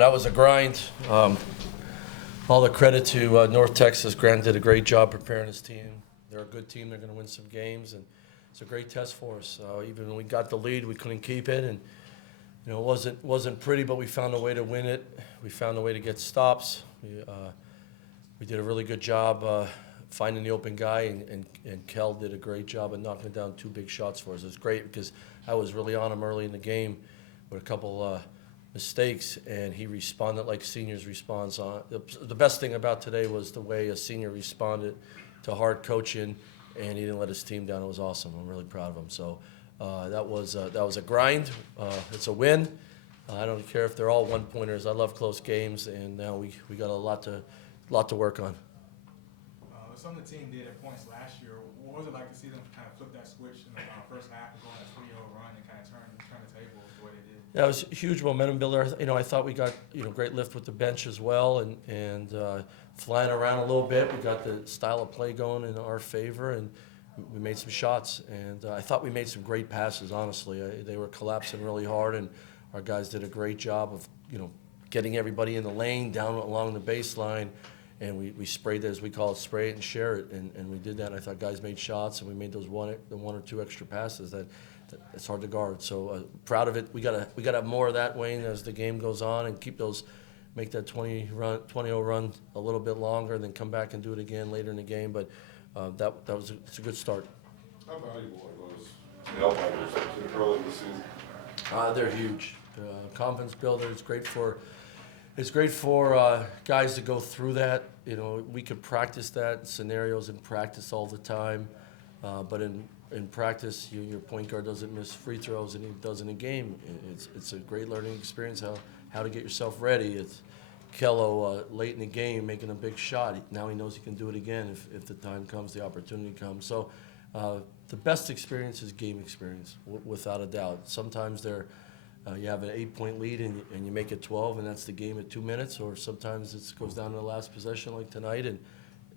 That was a grind. All the credit to North Texas. Grant did a great job preparing his team. They're a good team. They're going to win some games, and it's a great test for us. Even when we got the lead, we couldn't keep it, and it wasn't pretty, but we found a way to win it. We found a way to get stops. We did a really good job finding the open guy, and Kel did a great job of knocking down two big shots for us. It was great because I was really on him early in the game with a couple mistakes, and he responded like seniors respond. The best thing about today was the way a senior responded to hard coaching, and he didn't let his team down. It was awesome. I'm really proud of him. So that was a grind. It's a win. I don't care if they're all one-pointers. I love close games, and now we got a lot to work on. Some of the team did at points last year. What was it like to see them kind of flip that switch in the first half and go on a 3-0 run and kind of turn the table the way they did? Yeah, it was a huge momentum builder. I thought we got great lift with the bench as well, and flying around a little bit. We got the style of play going in our favor, and we made some shots. And I thought we made some great passes. Honestly, they were collapsing really hard, and our guys did a great job of getting everybody in the lane down along the baseline. And we sprayed it, as we call it, spray it and share it, and we did that. I thought guys made shots, and we made those one or two extra passes that it's hard to guard. So proud of it. We gotta have more of that, Wayne, as the game goes on, and make that 20-0 run a little bit longer, and then come back and do it again later in the game. But it's a good start. How valuable are those nail-biters early in the season? They're huge. Confidence builder. It's great for guys to go through that. We could practice that scenarios in practice all the time, but in practice, your point guard doesn't miss free throws, and he does in a game. It's a great learning experience how to get yourself ready. It's Kello late in the game making a big shot. Now he knows he can do it again if the time comes, the opportunity comes. So the best experience is game experience, without a doubt. Sometimes you have an 8-point lead and you make it 12, and that's the game at 2 minutes. Or sometimes it goes down to the last possession like tonight, and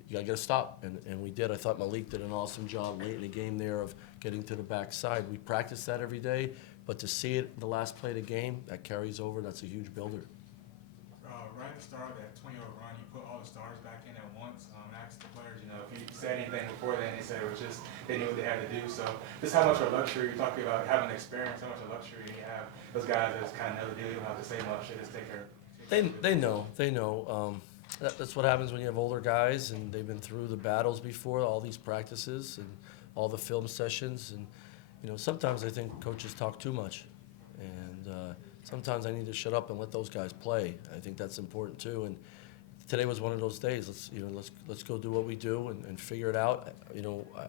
you gotta get a stop. And we did. I thought Malik did an awesome job late in the game there of getting to the backside. We practice that every day, but to see it in the last play of the game, that carries over. That's a huge builder. Right at the start of that 20-0 run, you put all the stars back in at once. Asked the players, if you said anything before then, they said it was just they knew what they had to do. So just how much of a luxury you're talking about having experience, how much of a luxury you have. Those guys that just kind of know the deal. You don't have to say much. They just take care. They know. That's what happens when you have older guys, and they've been through the battles before, all these practices and all the film sessions. And sometimes I think coaches talk too much, and sometimes I need to shut up and let those guys play. I think that's important too. And today was one of those days. Let's go do what we do and figure it out.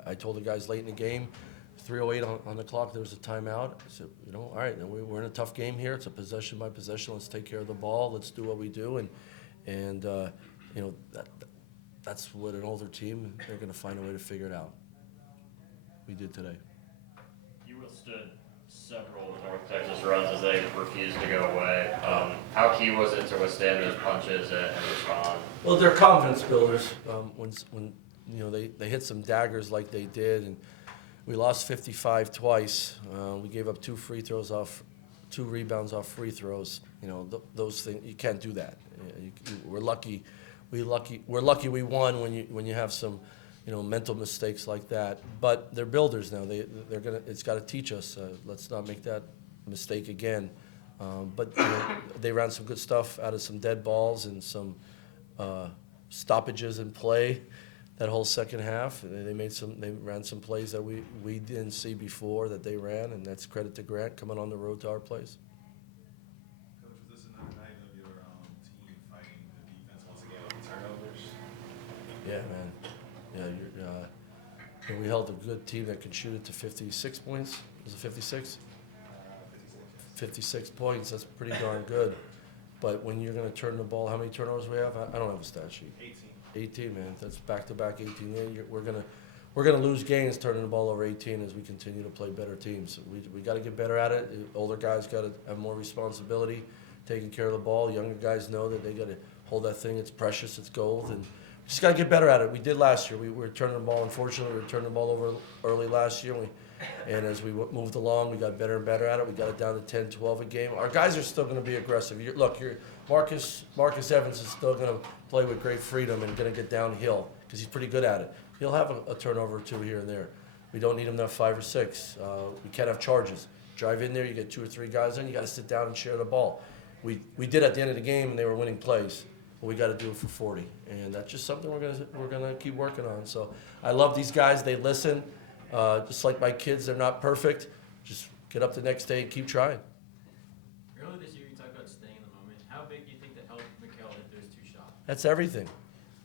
I told the guys late in the game, 3:08 on the clock, there was a timeout. I said, all right, we're in a tough game here. It's a possession by possession. Let's take care of the ball. Let's do what we do. And that's what an older team, they're going to find a way to figure it out. We did today. You withstood several North Texas runs as they refused to go away. How key was it to withstand those punches and respond? Well, they're confidence builders. When they hit some daggers like they did, and we lost 55 twice. We gave up 2 rebounds off free throws. Those things, you can't do that. We're lucky. We're lucky we won when you have some mental mistakes like that. But they're builders now. It's got to teach us. Let's not make that mistake again. But they ran some good stuff out of some dead balls and some stoppages in play that whole second half. They ran some plays that we didn't see before that they ran, and that's credit to Grant coming on the road to our place. Coach, was this another night of your team fighting the defense once again with turnovers? Yeah, man. Yeah, we held a good team that could shoot it to 56 points. Was it 56? 56 points. That's pretty darn good. But when you're going to turn the ball, how many turnovers we have? I don't have a stat sheet. 18, man. That's back-to-back 18. We're gonna lose games turning the ball over 18 as we continue to play better teams. We got to get better at it. Older guys got to have more responsibility, taking care of the ball. Younger guys know that they got to hold that thing. It's precious. It's gold, and just got to get better at it. We did last year. We were turning the ball. Unfortunately, we were turning the ball over early last year. And as we moved along, we got better and better at it. We got it down to 10, 12 a game. Our guys are still going to be aggressive. Marcus Evans is still going to play with great freedom and going to get downhill because he's pretty good at it. He'll have a turnover or two here and there. We don't need him to have 5 or 6. We can't have charges. Drive in there, you get 2 or 3 guys in, you got to sit down and share the ball. We did at the end of the game, and they were winning plays. But we got to do it for 40, and that's just something we're gonna keep working on. So I love these guys. They listen, just like my kids. They're not perfect. Just get up the next day and keep trying. Earlier this year, you talked about staying in the moment. How big do you think that helped Mikhail hit those 2 shots? That's everything.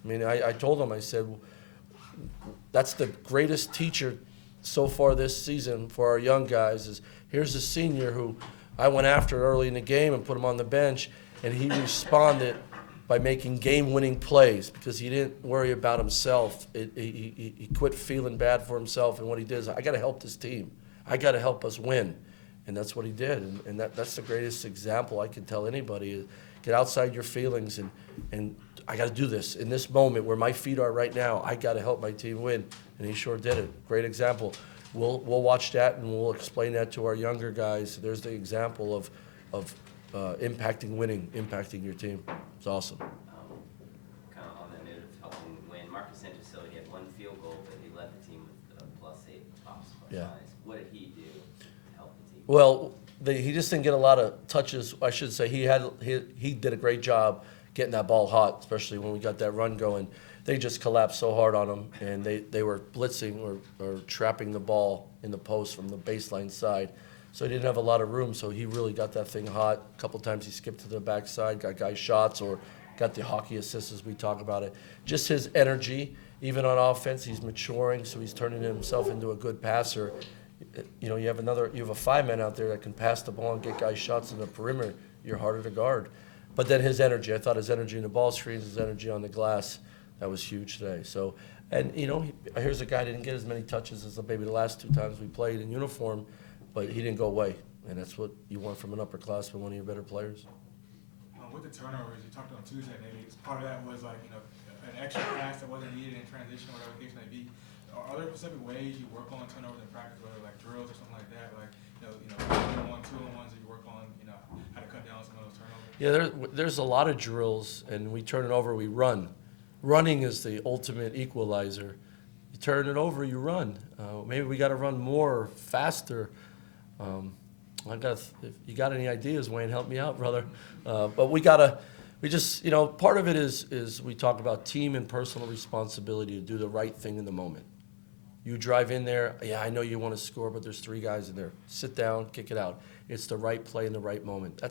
I mean, I told him, I said, that's the greatest teacher so far this season for our young guys is here's a senior who I went after early in the game and put him on the bench, and he responded by making game-winning plays because he didn't worry about himself. He quit feeling bad for himself, and what he did is, I got to help this team. I got to help us win, and that's what he did. And that's the greatest example I can tell anybody is get outside your feelings and I got to do this in this moment where my feet are right now. I got to help my team win, and he sure did it. Great example. We'll watch that and we'll explain that to our younger guys. There's the example of impacting winning, impacting your team. It's awesome. Kind of on the note of helping win, Marcus Sanchez he had 1 field goal, but he led the team with +8 pops. Yeah. What did he do to help the team? Well, he just didn't get a lot of touches. I should say he did a great job getting that ball hot, especially when we got that run going. They just collapsed so hard on him, and they were blitzing or trapping the ball in the post from the baseline side. So he didn't have a lot of room, so he really got that thing hot. A couple times he skipped to the backside, got guys shots, or got the hockey assists as we talk about it. Just his energy, even on offense, he's maturing, so he's turning himself into a good passer. You know, you have a 5-man out there that can pass the ball and get guys shots in the perimeter. You're harder to guard. But then his energy, I thought his energy in the ball screens, his energy on the glass, that was huge today. So, and you know, here's a guy that didn't get as many touches as maybe the last 2 times we played in uniform, but he didn't go away, and that's what you want from an upperclassman, one of your better players. With the turnovers, you talked on Tuesday, maybe part of that was like, an extra pass that wasn't needed in transition, whatever the case may be. Are there specific ways you work on turnovers in practice, whether like drills or something like that, like, 1-on-1, 2-on-1s that you work on, how to cut down some of those turnovers? Yeah, there's a lot of drills, and we turn it over, we run. Running is the ultimate equalizer. You turn it over, you run. Maybe we got to run more, faster. If you got any ideas, Wayne, help me out, brother. But part of it is we talk about team and personal responsibility to do the right thing in the moment. You drive in there, yeah, I know you want to score, but there's 3 guys in there. Sit down, kick it out. It's the right play in the right moment.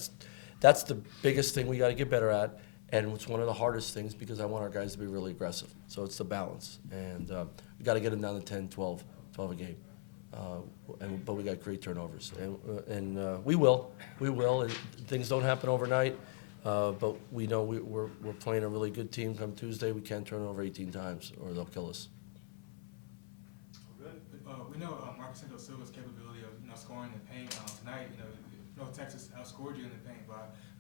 That's the biggest thing we got to get better at, and it's one of the hardest things because I want our guys to be really aggressive. So it's the balance, and we got to get them down to 10, 12 a game. But we got great turnovers, and we will. And things don't happen overnight, but we know we're playing a really good team. Come Tuesday, we can't turn over 18 times, or they'll kill us. We know Marcus Silva's capability of scoring in the paint. Tonight, Texas outscored you in the paint by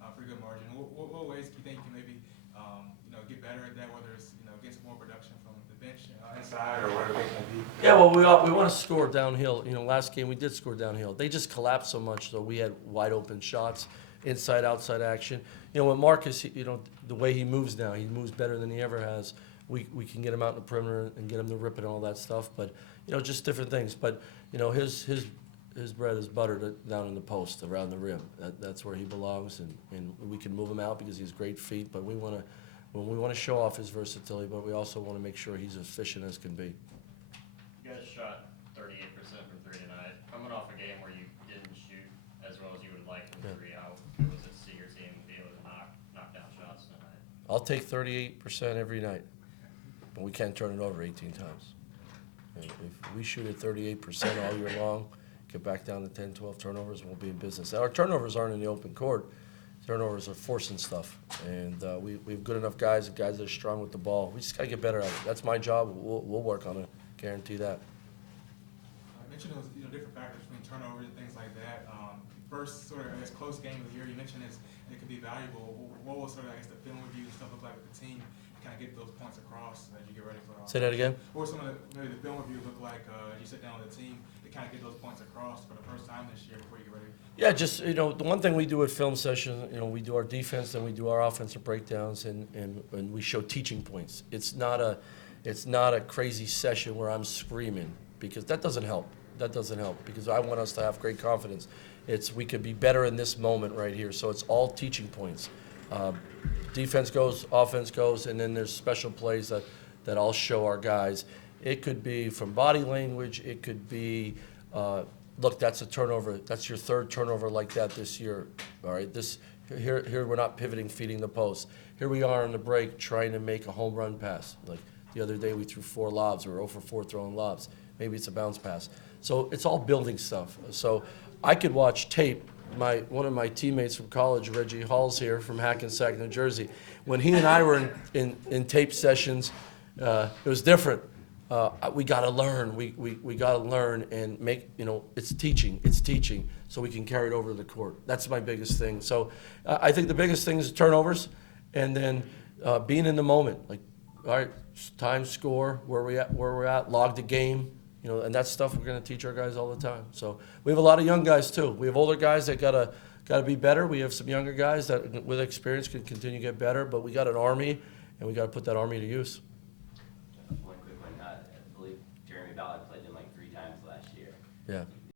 a pretty good margin. What ways do you think you can maybe get better at that? Whether it's get some more production from the bench inside or whatever it may be. Yeah, well, we want to score downhill. Last game we did score downhill. They just collapsed so much, so we had wide open shots, inside outside action. With Marcus, the way he moves now, he moves better than he ever has. We can get him out in the perimeter and get him to rip it and all that stuff. But just different things. But his bread is buttered down in the post around the rim. That's where he belongs, and we can move him out because he has great feet. But we want to show off his versatility, but we also want to make sure he's as efficient as can be. You guys shot 38% from 3 tonight. Coming off a game where you didn't shoot as well as you would like from 3, how good was it to see your team be able to knock down shots tonight? I'll take 38% every night, but we can't turn it over 18 times. If we shoot at 38% all year long, get back down to 10, 12 turnovers, we'll be in business. Our turnovers aren't in the open court. Turnovers are forcing stuff, and we have good enough guys that are strong with the ball. We just got to get better at it. That's my job. We'll work on it. Guarantee that. I mentioned those different factors between turnovers and things like that. First sort of close game of the year, you mentioned it could be valuable. What was sort of the film review and stuff look like with the team to kind of get those points across as you get ready for? Say that again. What some of maybe the film review look like as you sit down with the team to kind of get those points across for the first time this year before you get ready Yeah, just, the one thing we do at film session, we do our defense, then we do our offensive breakdowns, and we show teaching points. It's not a crazy session where I'm screaming, because that doesn't help. That doesn't help, because I want us to have great confidence. We could be better in this moment right here, so it's all teaching points. Defense goes, offense goes, and then there's special plays that I'll show our guys. It could be from body language, it could be, look, that's a turnover. That's your third turnover like that this year. All right, here we're not pivoting, feeding the post. Here we are on the break trying to make a home run pass. Like the other day we threw 4 lobs. We were 0 for 4 throwing lobs. Maybe it's a bounce pass. So it's all building stuff. So I could watch tape. One of my teammates from college, Reggie Hall's here from Hackensack, New Jersey. When he and I were in tape sessions, it was different. We got to learn. We got to learn and make, it's teaching. It's teaching so we can carry it over to the court. That's my biggest thing. So I think the biggest thing is turnovers, and then being in the moment. Like, all right, time, score, where we're at, log the game, and that's stuff we're going to teach our guys all the time. So we have a lot of young guys too. We have older guys that gotta be better. We have some younger guys that with experience can continue to get better, but we got an army, and we got to put that army to use. One quick one. I believe Jeremy Ballard played them like 3 times last year. Yeah.